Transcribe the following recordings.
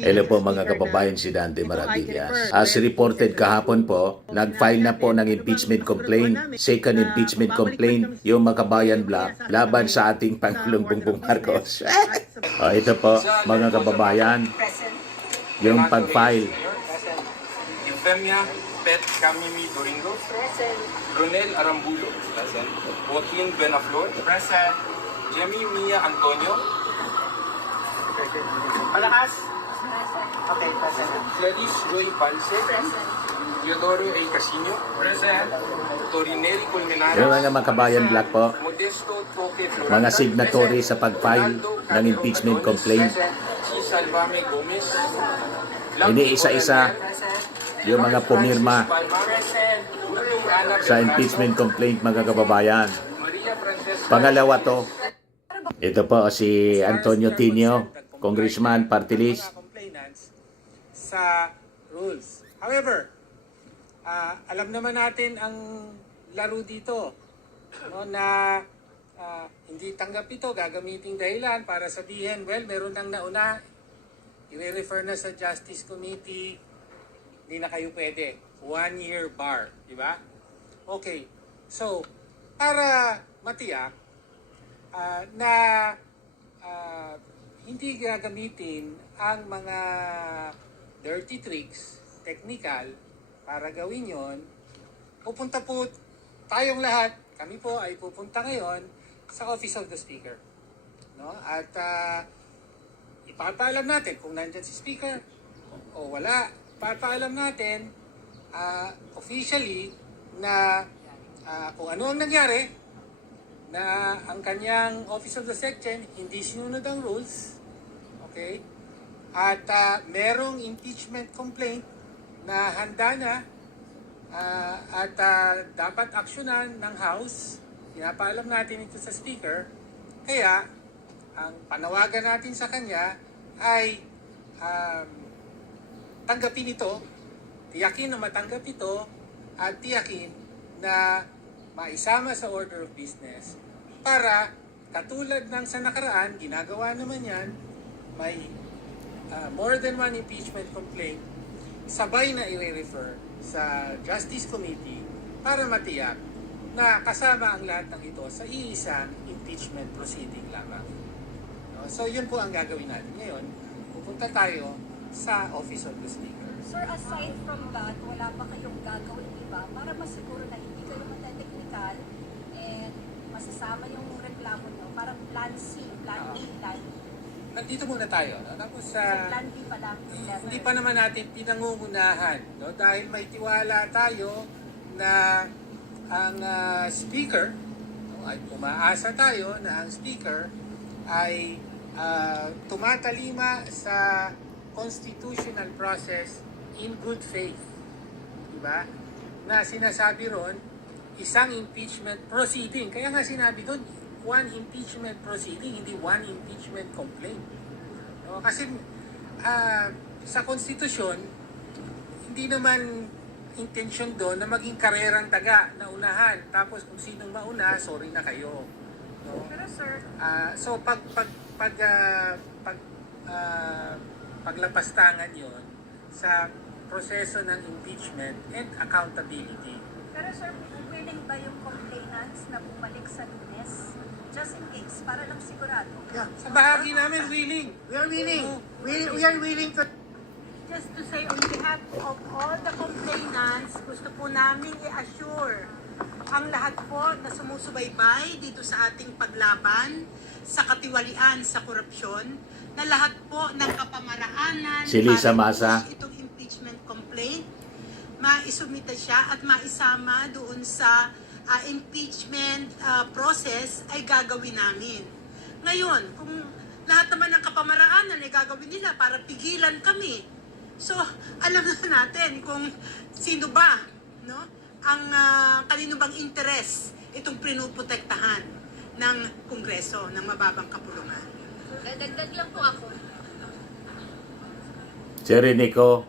Hello po mga kababayan, si Dante Maravillas. As reported kahapon po, nag-file na po ng impeachment complaint, second impeachment complaint, yung mga kabayan black, laban sa ating Pangulong Bongbong Marcos. Ito po mga kababayan, yung pag-file. Eufemia Pet Camimi Doringo. Present. Ronel Arambulo. Present. Joaquin Benaflor. Present. Jemmy Mia Antonio. Malakas. Okay, present. Clarice Roy Balse. Present. Teodoro A. Casino. Present. Torinel Colmenares. Yung mga kabayan black po, Modesto Toque Florida. mga signatory sa pag-file ng impeachment complaint. Si Salvame Gomez. Hindi isa-isa yung mga pumirma sa impeachment complaint mga kababayan. Maria Francesca. Pangalawa to, ito po si Antonio Tinio, Congressman, party list. Complainants sa rules. However, alam naman natin ang laro dito, no, na hindi tanggap ito, gagamiting dahilan para sabihin, well, meron nang nauna, i-refer na sa Justice Committee, hindi na kayo pwede. 1-year bar, di ba? Okay. So, para matiyak na hindi gagamitin ang mga dirty tricks, technical, para gawin yon, pupunta po tayong lahat, kami po ay pupunta ngayon sa Office of the Speaker. No? At ipapaalam natin kung nandyan si Speaker o wala. Ipapaalam natin officially na kung ano ang nangyari, na ang kanyang Office of the Section hindi sinunod ang rules, okay? At merong impeachment complaint na handa na at dapat aksyonan ng House. Pinapaalam natin ito sa Speaker. Kaya, ang panawagan natin sa kanya ay tanggapin ito, tiyakin na matanggap ito, at tiyakin na maisama sa order of business para katulad ng sa nakaraan, ginagawa naman yan, may more than one impeachment complaint, sabay na i-refer sa Justice Committee para matiyak na kasama ang lahat ng ito sa iisang impeachment proceeding lamang. No? So yun po ang gagawin natin ngayon. Pupunta tayo sa Office of the Speaker. Sir, aside from that, wala pa kayong gagawin iba para masiguro na hindi kayo matetechnical and masasama yung reklamo nyo? Parang plan C, plan A, plan B. Nandito muna tayo. No? Tapos So plan B pa lang. hindi pa naman natin pinangungunahan, no? Dahil may tiwala tayo na ang speaker, no, ay umaasa tayo na ang speaker ay tumatalima sa constitutional process in good faith. Diba? Na sinasabi ron, isang impeachment proceeding. Kaya nga sinabi doon, one impeachment proceeding, hindi one impeachment complaint. No? Kasi sa konstitusyon, hindi naman intention doon na maging karerang daga na unahan. Tapos kung sinong mauna, sorry na kayo. No? Pero sir, So paglapastangan yon sa proseso ng impeachment and accountability. pero sir, willing ba yung complainants na bumalik sa Lunes? Just in case, para lang sigurado. Sa bahagi namin, willing. We are willing. Oo. We are willing to... Just to say on behalf of all the complainants, gusto po namin i-assure ang lahat po na sumusubaybay dito sa ating paglaban sa katiwalian sa korupsyon, na lahat po ng kapamaraanan Si Lisa Masa. i-push itong impeachment complaint, maisumita siya at maisama doon sa impeachment process ay gagawin namin. Ngayon, kung lahat naman ng kapamaraanan ay gagawin nila para pigilan kami, so alam na natin kung sino ba, no, ang kanino bang interes itong pinuprotektahan ng Kongreso ng mababang kapulungan. Dadagdag lang po ako. Sir Nico,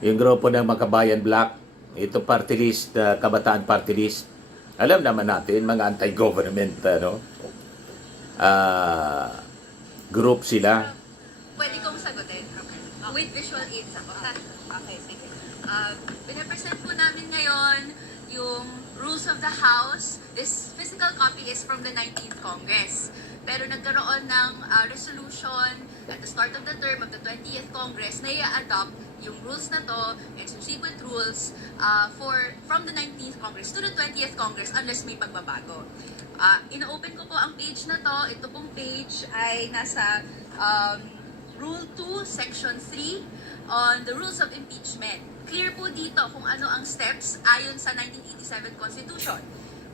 yung grupo ng Makabayan Black, ito party list, Kabataan Party List, alam naman natin, mga anti-government group sila. Pwede kong sagutin. with visual aids ako. Okay, sige. Pinapresent po namin ngayon yung Rules of the House. This physical copy is from the 19th Congress. Pero nagkaroon ng resolution at the start of the term of the 20th Congress na i-adopt yung rules na to and subsequent rules from the 19th Congress to the 20th Congress unless may pagbabago. Ino-open ko po ang page na to. Ito pong page ay nasa Rule 2, Section 3 on the rules of impeachment. Clear po dito kung ano ang steps ayon sa 1987 Constitution.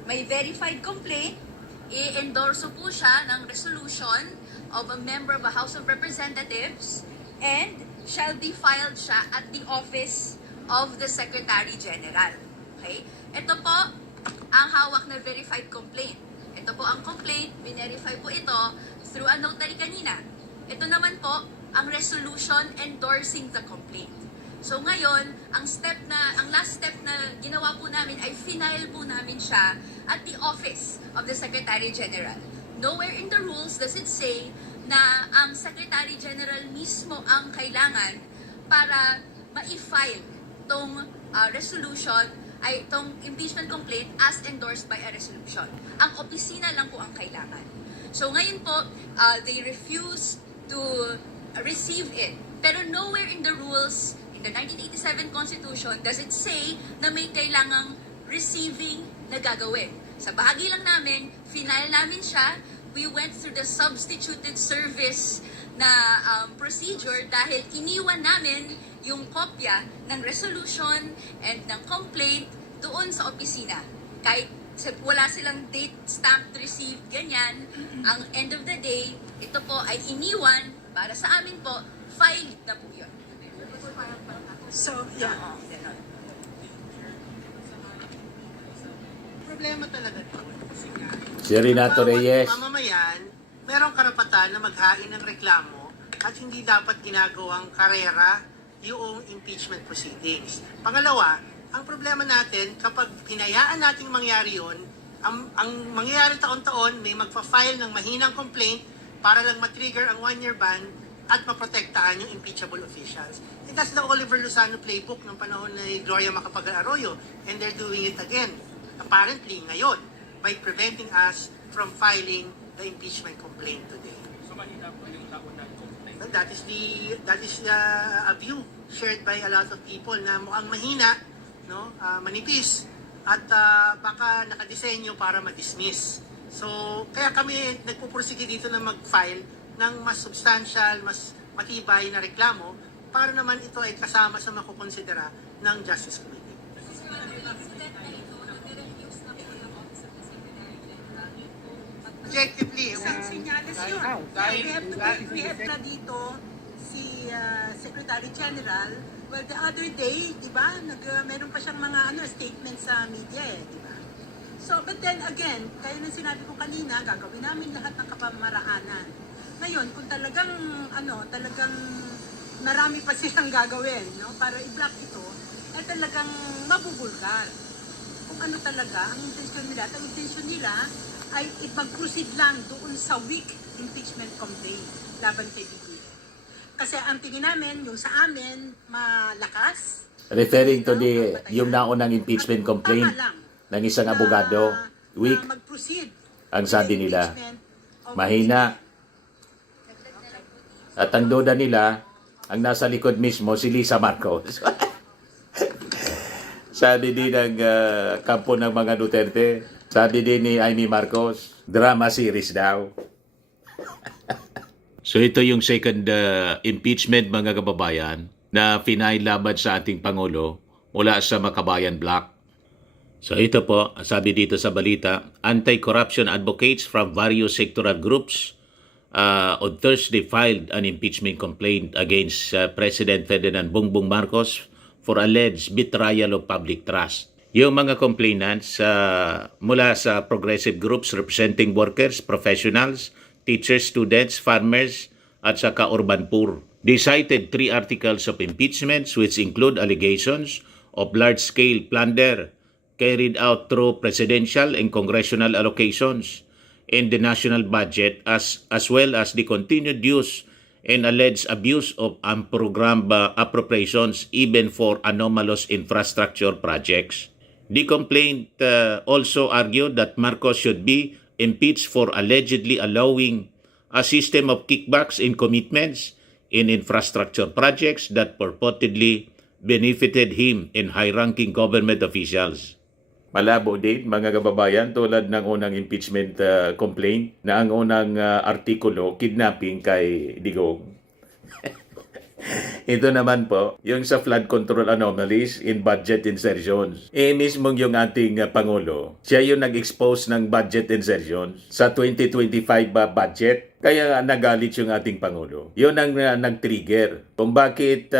May verified complaint, i-endorso po siya ng resolution of a member of a House of Representatives and shall be filed siya at the office of the Secretary General. Okay? Ito po ang hawak na verified complaint. Ito po ang complaint, verify po ito through a notary kanina. Ito naman po ang resolution endorsing the complaint. So ngayon, ang last step na ginawa po namin ay final po namin siya at the office of the Secretary General. Nowhere in the rules does it say na ang Secretary General mismo ang kailangan para ma-file tong resolution ay itong impeachment complaint as endorsed by a resolution. Ang opisina lang po ang kailangan. So ngayon po, they refuse to receive it. Pero nowhere in the rules, in the 1987 Constitution, does it say na may kailangang receiving na gagawin. Sa bahagi lang namin, final namin siya, we went through the substituted service na procedure dahil iniwan namin yung kopya ng resolution and ng complaint doon sa opisina. Kahit wala silang date stamped received, ganyan, ang end of the day, ito po ay iniwan para sa amin po, filed na po yun. So, yeah. Problema talaga ito. Si Renato Reyes. Mamamayan, merong karapatan na maghain ng reklamo at hindi dapat ginagawang karera yung impeachment proceedings. Pangalawa, ang problema natin, kapag hinayaan nating mangyari yun, ang mangyayari taon-taon, may magpa-file ng mahinang complaint para lang matrigger ang 1-year ban at maprotektahan yung impeachable officials. And that's the Oliver Lozano playbook ng panahon ni Gloria Macapagal Arroyo. And they're doing it again, apparently ngayon, by preventing us from filing the impeachment complaint today. So mahina po yung naunang complaint. Well, that is a view shared by a lot of people na mukhang mahina, no, manipis, at baka nakadesenyo para ma-dismiss. So, kaya kami nagpupursige dito na mag-file ng mas substantial, mas matibay na reklamo para naman ito ay kasama sa makukonsidera ng Justice Committee. Objectively, Isang senyales yun. We have na dito si Secretary General. Well, the other day, di ba, meron pa siyang mga statements sa media di ba? So, but then again, kaya nang sinabi ko kanina, gagawin namin lahat ng kapamaraanan. Ngayon, kung talagang marami pa silang gagawin, no, para i-block ito, ay talagang mabubulgar. Kung ano talaga ang intensyon nila. Ang intensyon nila ay ipag-proceed lang doon sa weak impeachment complaint laban kay BBM. Kasi ang tingin namin, yung sa amin, malakas. Referring to yung naunang impeachment complaint ng isang abogado, weak, ang sabi nila, mahina. At ang duda nila, ang nasa likod mismo, si Lisa Marcos. Sabi din ng kampo ng mga Duterte, sabi din ni Amy Marcos, drama series daw. So ito yung second impeachment mga kababayan na pinailaban sa ating Pangulo mula sa Makabayan Bloc. So ito po, sabi dito sa balita, anti-corruption advocates from various sectoral groups on Thursday filed an impeachment complaint against President Ferdinand Bongbong Marcos for alleged betrayal of public trust. Yung mga complainants mula sa progressive groups representing workers, professionals, teachers, students, farmers, at saka urban poor. They cited 3 articles of impeachments which include allegations of large-scale plunder carried out through presidential and congressional allocations in the national budget as well as the continued use and alleged abuse of unprogrammed appropriations even for anomalous infrastructure projects. The complaint also argued that Marcos should be impeached for allegedly allowing a system of kickbacks in commitments in infrastructure projects that purportedly benefited him and high-ranking government officials. Malabo din, mga kababayan, tulad ng unang impeachment complaint na ang unang artikulo, kidnapping kay Digong. Ito naman po, yung sa flood control anomalies in budget insertions. Mismong yung ating Pangulo, siya yung nag-expose ng budget insertions sa 2025 budget. Kaya nagalit yung ating Pangulo. Yun ang nag-trigger kung bakit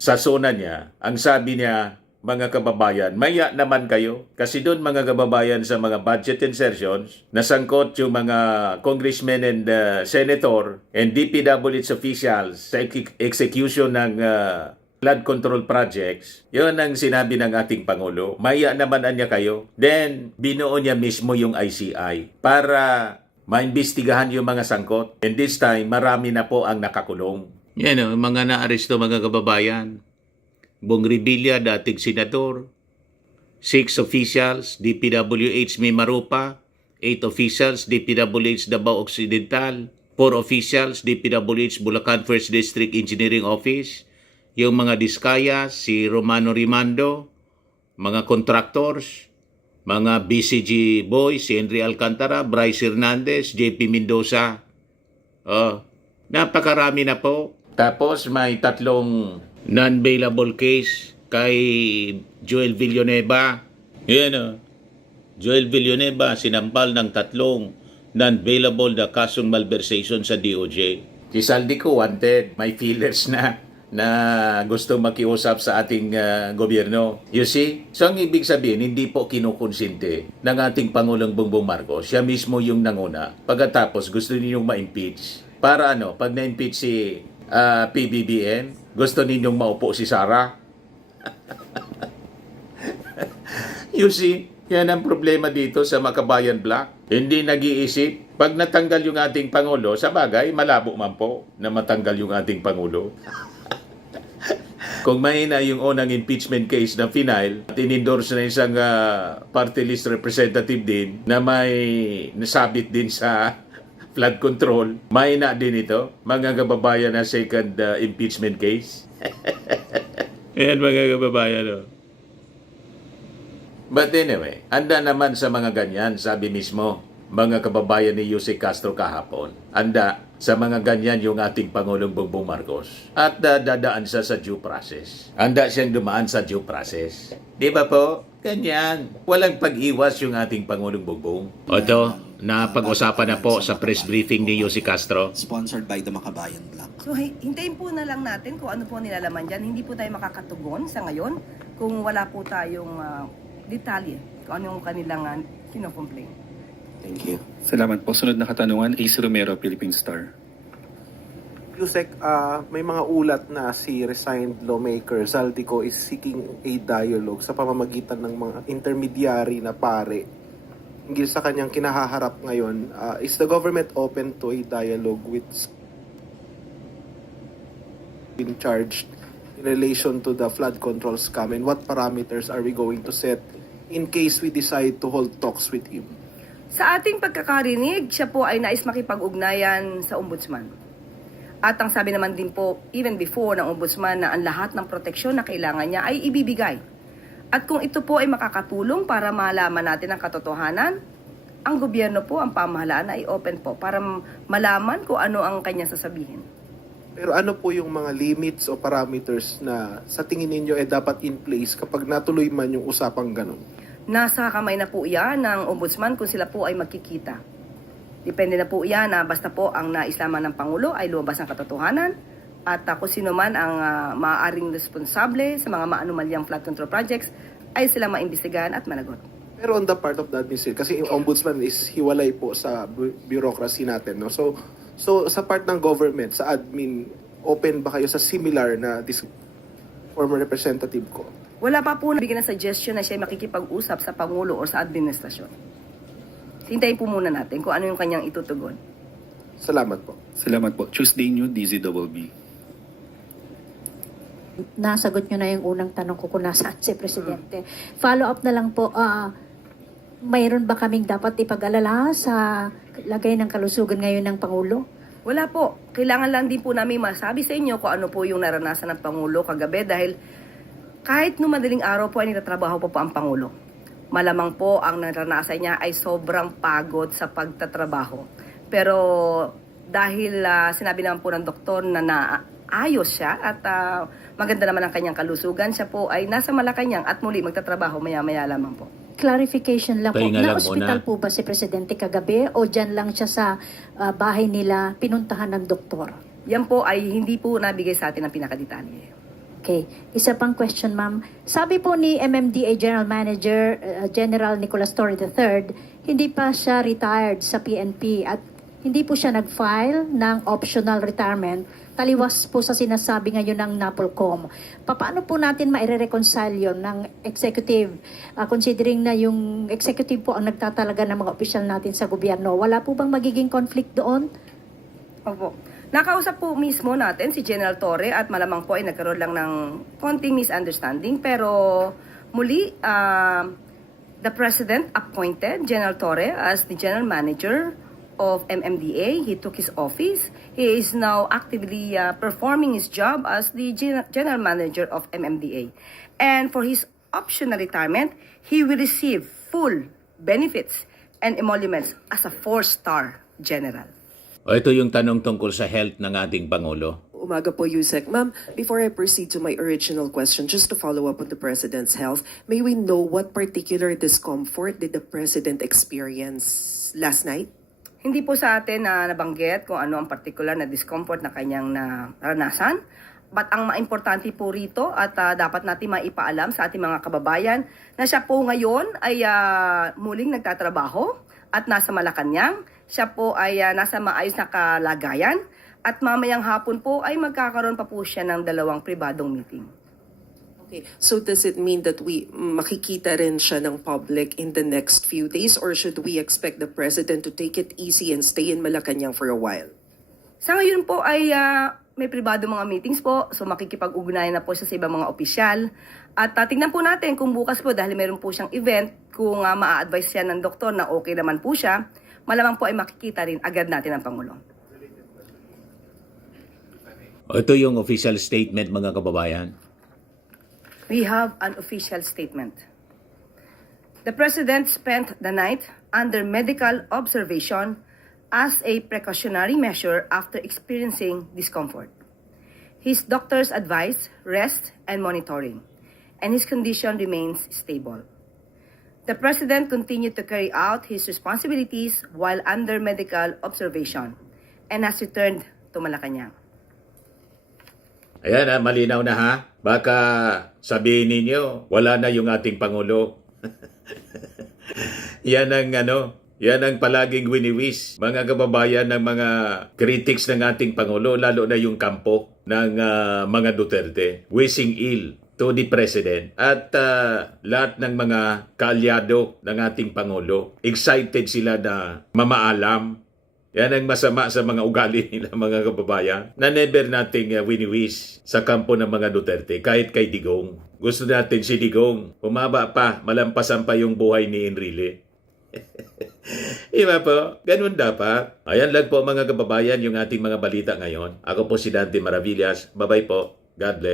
sa zona niya, ang sabi niya, mga kababayan, maya naman kayo. Kasi doon mga kababayan sa mga budget insertions, nasangkot yung mga congressmen and senator and DPWH officials sa execution ng flood control projects. Yun ang sinabi ng ating Pangulo. Maya naman niya kayo. Then, binuo niya mismo yung ICI para maimbestigahan yung mga sangkot. And this time, marami na po ang nakakulong. Yan o, mga naaresto mga kababayan. Bong Revilla, dating senador, 6 officials, DPWH Mimaropa, 8 officials, DPWH Davao Occidental, 4 officials, DPWH Bulacan 1st District Engineering Office, yung mga diskaya, si Romano Rimando, mga contractors, mga BCG boys, si Henry Alcantara, Bryce Hernandez, JP Mendoza. Napakarami na po. Tapos may 3 non-bailable case kay Joel Villanueva. Yan o. Joel Villanueva sinampal ng 3 non-bailable na kasong malversation sa DOJ. Si Saldi ko wanted. May feelers na gusto makiusap sa ating gobyerno. You see? So ang ibig sabihin, hindi po kinukonsinte ng ating Pangulong Bongbong Marcos. Siya mismo yung nanguna. Pagkatapos gusto ninyong ma-impeach. Para ano? Pag na-impeach si PBBM, gusto ninyong maupo si Sara. You see, yan ang problema dito sa Makabayan Black. Hindi nag-iisip. Pag natanggal yung ating Pangulo, sa bagay, malabo man po na matanggal yung ating Pangulo. Kung mahina yung unang impeachment case na final, at in-endorse na isang party list representative din na may nasabit din sa flood control, mahina din ito, mga kababayan na second impeachment case. Ayan mga kababayan. But anyway, anda naman sa mga ganyan, sabi mismo, mga kababayan ni Jose Castro kahapon. Anda sa mga ganyan yung ating Pangulong Bongbong Marcos. At dadaan siya sa due process. Anda siyang dumaan sa due process. Di ba po? Ganyan. Walang pag-iwas yung ating Pangulong Bongbong. Ito, napag-usapan na po sa press briefing ni Jose Castro. Sponsored by the Makabayan Black. So, hintayin po na lang natin kung ano po nilalaman dyan. Hindi po tayo makakatugon sa ngayon kung wala po tayong detalye kung ano yung kanilang kinocomplain. Thank you. Salamat po. Sunod na katanungan, Ace Romero, Philippine Star. Yusek, may mga ulat na si resigned lawmaker Zaldico is seeking a dialogue sa pamamagitan ng mga intermediary na pare hinggil sa kanyang kinahaharap ngayon. Is the government open to a dialogue with in charge in relation to the flood control scam, and what parameters are we going to set in case we decide to hold talks with him? Sa ating pagkakarinig, siya po ay nais makipag-ugnayan sa ombudsman. At ang sabi naman din po, even before ng ombudsman, na ang lahat ng proteksyon na kailangan niya ay ibibigay. At kung ito po ay makakatulong para malaman natin ang katotohanan, ang gobyerno po, ang pamahalaan ay open po para malaman kung ano ang kanya sasabihin. Pero ano po yung mga limits o parameters na sa tingin ninyo dapat in place kapag natuloy man yung usapang ganun? Nasa kamay na po iyan ng ombudsman kung sila po ay magkikita. Depende na po iyan na basta po ang naislaman ng Pangulo ay lumabas ang katotohanan at kung sino man ang maaaring responsable sa mga maanumalyang flood control projects ay sila maimbestigahan at managot. Pero on the part of the administration, kasi yung ombudsman is hiwalay po sa bureaucracy natin, no? So sa part ng government, sa admin, open ba kayo sa similar na former representative ko? Wala pa po nabigyan ng suggestion na siya makikipag-usap sa Pangulo o sa administrasyon. Hintayin po muna natin kung ano yung kanyang itutugon. Salamat po. Salamat po. Tuesday New, DZBB. Nasagot nyo na yung unang tanong ko kung nasaan si Presidente. Follow up na lang po, mayroon ba kaming dapat ipag-alala sa lagay ng kalusugan ngayon ng Pangulo? Wala po. Kailangan lang din po namin masabi sa inyo kung ano po yung naranasan ng Pangulo kagabi dahil kahit no madaling araw po ay nagtatrabaho po ang Pangulo. Malamang po ang naranasan niya ay sobrang pagod sa pagtatrabaho. Pero dahil sinabi naman po ng doktor na naayos siya at maganda naman ang kanyang kalusugan, siya po ay nasa Malacanang at muli magtatrabaho maya-maya lamang po. Clarification lang po. Pahinga lang Na-hospital muna. po ba si Presidente kagabi o dyan lang siya sa bahay nila pinuntahan ng doktor? Yan po ay hindi po nabigay sa atin ang pinakadetalye. Okay. Isa pang question, ma'am. Sabi po ni MMDA General Manager General Nicolas Torre III, hindi pa siya retired sa PNP at hindi po siya nag-file ng optional retirement. Taliwas po sa sinasabi ngayon ng NAPOLCOM. Paano po natin maire-reconcile yun ng executive, considering na yung executive po ang nagtatalaga ng mga opisyal natin sa gobyerno? Wala po bang magiging conflict doon? Opo. Nakausap po mismo natin si General Torre at malamang po ay nagkaroon lang ng konting misunderstanding pero muli, the President appointed General Torre as the General Manager of MMDA. He took his office. He is now actively performing his job as the General Manager of MMDA. And for his optional retirement, he will receive full benefits and emoluments as a 4-star general. O ito yung tanong tungkol sa health ng ating Pangulo. Umaga po, Yusek. Ma'am, before I proceed to my original question, just to follow up on the President's health, may we know what particular discomfort did the President experience last night? Hindi po sa atin na nabanggit kung ano ang particular na discomfort na kanyang naranasan. But ang maimportante po rito at dapat natin maipaalam sa ating mga kababayan na siya po ngayon ay muling nagtatrabaho at nasa Malacanang. Siya po ay nasa maayos na kalagayan at mamayang hapon po ay magkakaroon pa po siya ng 2 pribadong meeting. Okay, so does it mean that makikita rin siya ng public in the next few days or should we expect the President to take it easy and stay in Malacanang for a while? Sa ngayon po ay may pribado mga meetings po, so makikipag-ugnayan na po siya sa ibang mga opisyal. At tingnan po natin kung bukas po dahil meron po siyang event, kung maa-advise siya ng doktor na okay naman po siya, malamang po ay makikita rin agad natin ang Pangulo. O ito yung official statement mga kababayan. We have an official statement. The President spent the night under medical observation as a precautionary measure after experiencing discomfort. His doctors advise rest and monitoring, and his condition remains stable. The President continued to carry out his responsibilities while under medical observation and has returned to Malacanang. Ayan malinaw na ha. Baka sabihin ninyo, wala na yung ating Pangulo. yan ang palaging wini-wish mga kababayan ng mga critics ng ating Pangulo, lalo na yung kampo ng mga Duterte. Wishing ill to the President at lahat ng mga kaalyado ng ating Pangulo. Excited sila na mamaalam. Yan ang masama sa mga ugali nila mga kababayan na never nating wini-wish sa kampo ng mga Duterte kahit kay Digong. Gusto natin si Digong pumaba pa, malampasan pa yung buhay ni Enrile. Iba po, ganun dapat. Ayan lang po mga kababayan yung ating mga balita ngayon. Ako po si Dante Maravillas. Bye-bye po. God bless.